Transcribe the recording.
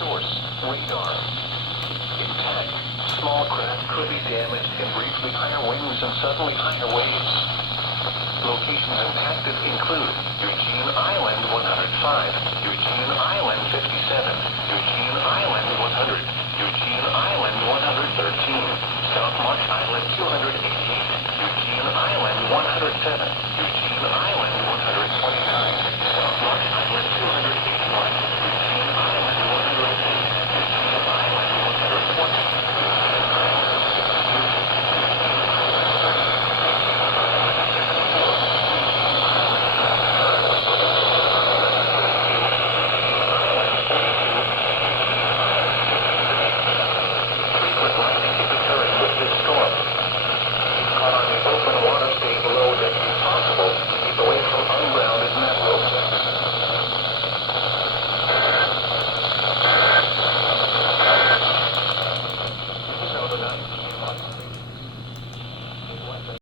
Source, radar. Intact. Small craft could be damaged in briefly higher winds and suddenly higher waves. Locations impacted include Eugene Island 105, Eugene Island 57,